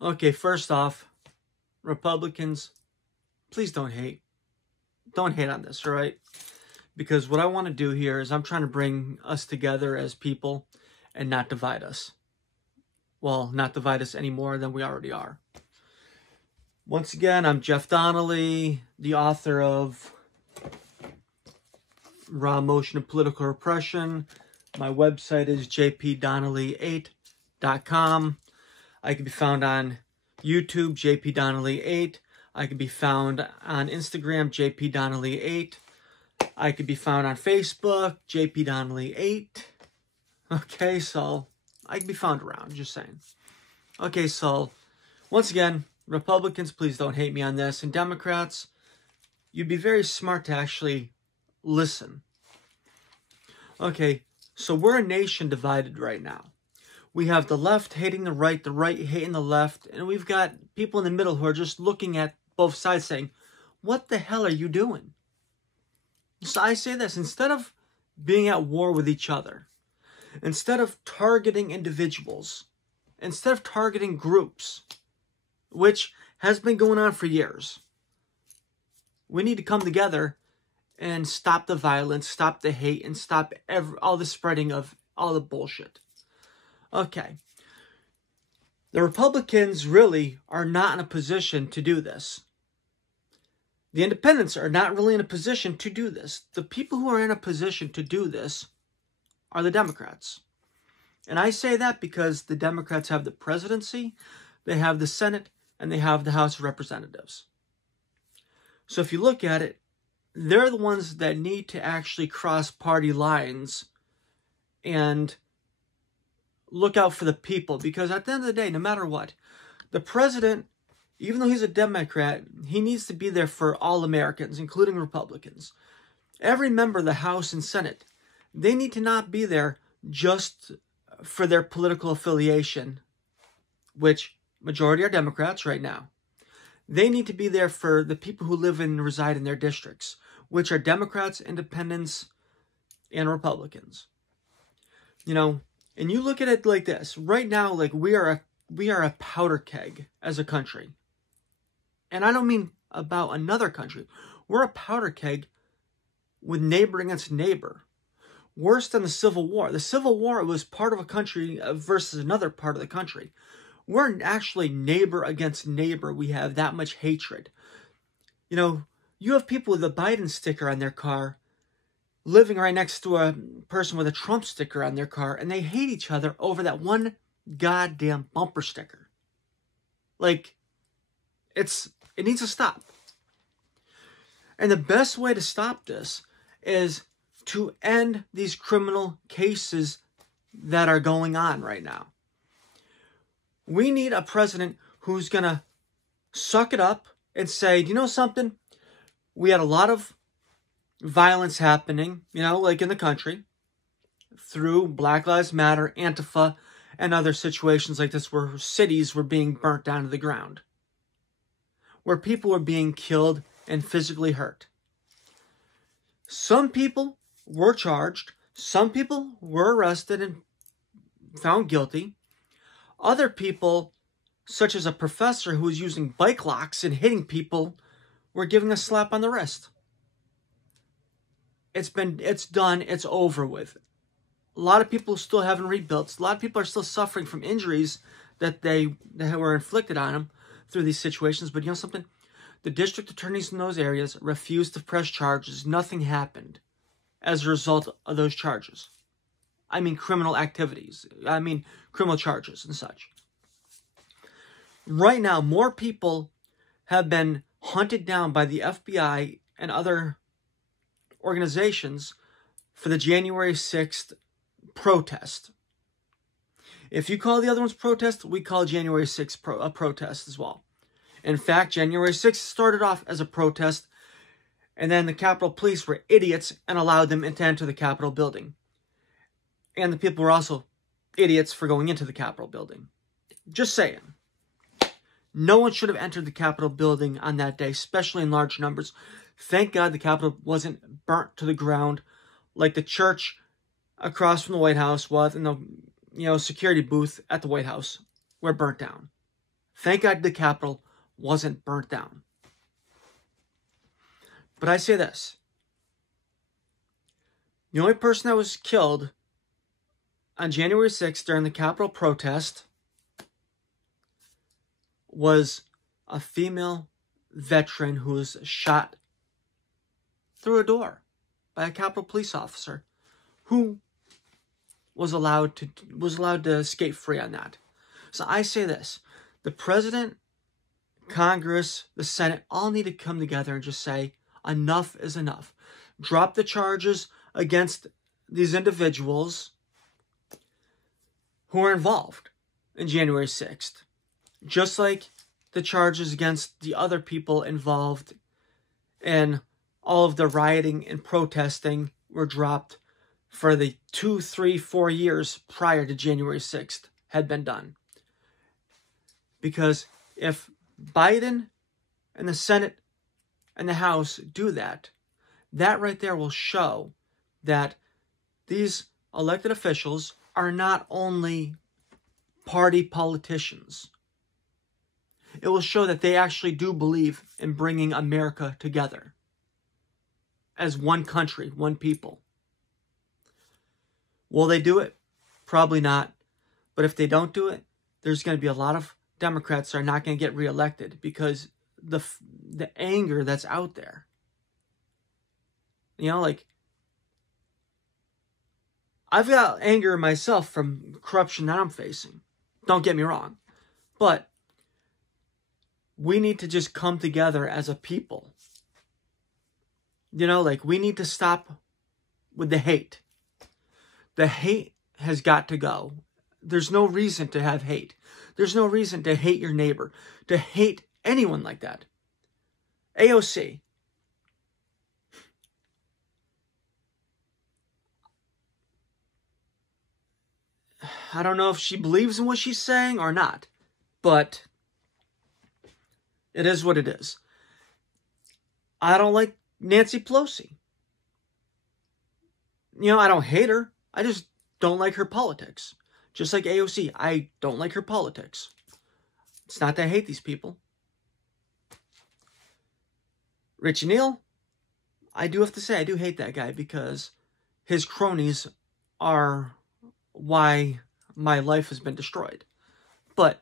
Okay, first off, Republicans, please don't hate. Don't hate on this, all right? Because what I want to do here is I'm trying to bring us together as people and not divide us. Well, not divide us any more than we already are. Once again, I'm Jeff Donnelly, the author of Emotion and Political Repression. My website is jpdonnelly8.com. I can be found on YouTube, jpdonnelly8. I can be found on Instagram, jpdonnelly8. I could be found on Facebook, jpdonnelly8. Okay, so I can be found around, just saying. Okay, so once again, Republicans, please don't hate me on this. And Democrats, you'd be very smart to actually listen. Okay, so we're a nation divided right now. We have the left hating the right hating the left, and we've got people in the middle who are just looking at both sides saying, what the hell are you doing? So I say this, instead of being at war with each other, instead of targeting individuals, instead of targeting groups, which has been going on for years, we need to come together and stop the violence, stop the hate, and stop all the spreading of all the bullshit. Okay. The Republicans really are not in a position to do this. The independents are not really in a position to do this. The people who are in a position to do this are the Democrats. And I say that because the Democrats have the presidency, they have the Senate, and they have the House of Representatives. So if you look at it, they're the ones that need to actually cross party lines and look out for the people. Because at the end of the day, no matter what, the president, even though he's a Democrat, he needs to be there for all Americans, including Republicans. Every member of the House and Senate, they need to not be there just for their political affiliation, which majority are Democrats right now. They need to be there for the people who live and reside in their districts, which are Democrats, Independents, and Republicans. You know, and you look at it like this. Right now, like we are a powder keg as a country. And I don't mean about another country. We're a powder keg with neighbor against neighbor. Worse than the Civil War. The Civil War was part of a country versus another part of the country. We're actually neighbor against neighbor. We have that much hatred. You know, you have people with a Biden sticker on their car living right next to a person with a Trump sticker on their car, and they hate each other over that one goddamn bumper sticker. Like, it needs to stop. And the best way to stop this is to end these criminal cases that are going on right now. We need a president who's going to suck it up and say, you know something? We had a lot of violence happening, you know, like in the country, through Black Lives Matter, Antifa, and other situations like this where cities were being burnt down to the ground, where people were being killed and physically hurt. Some people were charged. Some people were arrested and found guilty. Other people, such as a professor who was using bike locks and hitting people, were given a slap on the wrist. It's done, it's over with. A lot of people still haven't rebuilt. A lot of people are still suffering from injuries that were inflicted on them through these situations. But you know something? The district attorneys in those areas refused to press charges. Nothing happened as a result of those charges. I mean criminal activities. I mean criminal charges and such. Right now, more people have been hunted down by the FBI and other organizations for the January 6th protest. If you call the other ones protest, we call January 6th a protest as well. In fact, January 6th started off as a protest, and then the Capitol Police were idiots and allowed them to enter the Capitol building. And the people were also idiots for going into the Capitol building. Just saying. No one should have entered the Capitol building on that day, especially in large numbers. Thank God the Capitol wasn't burnt to the ground like the church across from the White House was, and the security booth at the White House were burnt down. Thank God the Capitol wasn't burnt down. But I say this. The only person that was killed on January 6th during the Capitol protest was a female veteran who was shot through a door by a Capitol police officer who was allowed to escape free on that. So I say this. The president, Congress, the Senate all need to come together and just say, enough is enough. Drop the charges against these individuals who are involved in January 6th. Just like the charges against the other people involved in all of the rioting and protesting were dropped for the 2, 3, 4 years prior to January 6th had been done. Because if Biden and the Senate and the House do that, that right there will show that these elected officials are not only party politicians. It will show that they actually do believe in bringing America together as one country, one people. Will they do it? Probably not. But if they don't do it, there's going to be a lot of Democrats that are not going to get reelected because the anger that's out there. You know, like, I've got anger myself from corruption that I'm facing. Don't get me wrong. But we need to just come together as a people. You know, like, we need to stop with the hate. The hate has got to go. There's no reason to have hate. There's no reason to hate your neighbor, to hate anyone like that. AOC. I don't know if she believes in what she's saying or not, but it is what it is. I don't like Nancy Pelosi. You know, I don't hate her. I just don't like her politics. Just like AOC, I don't like her politics. It's not that I hate these people. Richie Neal, I do have to say, I do hate that guy because his cronies are why my life has been destroyed. But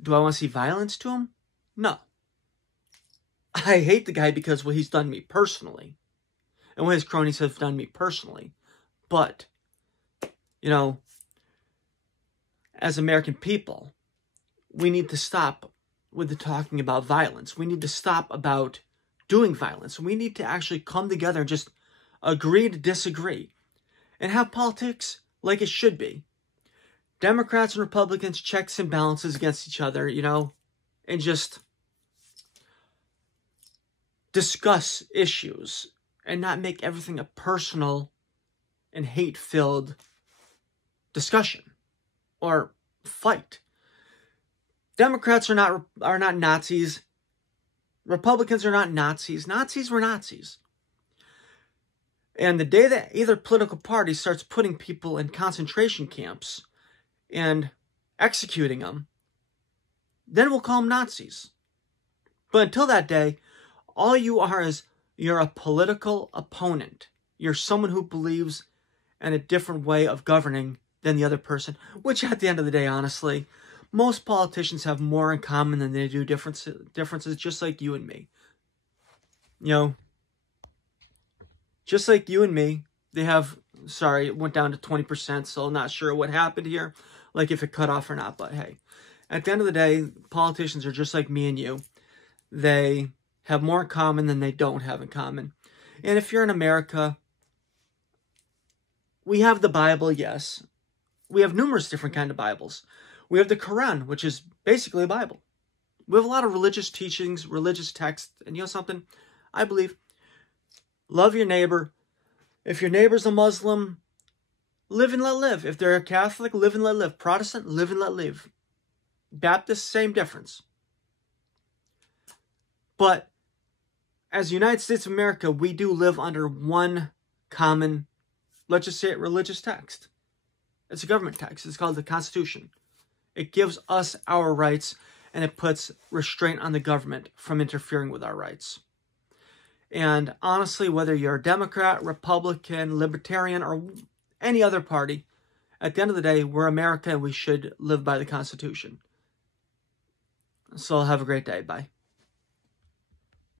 do I want to see violence to him? No. I hate the guy because what he's done to me personally. And what his cronies have done to me personally. But, you know, as American people, we need to stop with the talking about violence. We need to stop about doing violence. We need to actually come together and just agree to disagree. And have politics like it should be. Democrats and Republicans, checks and balances against each other, you know, and just discuss issues and not make everything a personal and hate-filled discussion or fight. Democrats are not Nazis. Republicans are not Nazis. Nazis were Nazis. And the day that either political party starts putting people in concentration camps and executing them, then we'll call them Nazis. But until that day, all you are is you're a political opponent. You're someone who believes in a different way of governing than the other person, which at the end of the day, honestly, most politicians have more in common than they do differences, just like you and me. You know, just like you and me, they have, sorry, it went down to 20%, so I'm not sure what happened here, like if it cut off or not, but hey. At the end of the day, politicians are just like me and you. They have more in common than they don't have in common. And if you're in America, we have the Bible, yes. We have numerous different kind of Bibles. We have the Quran, which is basically a Bible. We have a lot of religious teachings, religious texts, and you know something? I believe, love your neighbor. If your neighbor's a Muslim, live and let live. If they're a Catholic, live and let live. Protestant, live and let live. Baptist, same difference. But as the United States of America, we do live under one common, let's just say it, religious text. It's a government text. It's called the Constitution. It gives us our rights, and it puts restraint on the government from interfering with our rights. And honestly, whether you're a Democrat, Republican, Libertarian, or any other party, at the end of the day, we're America and we should live by the Constitution. So have a great day. Bye.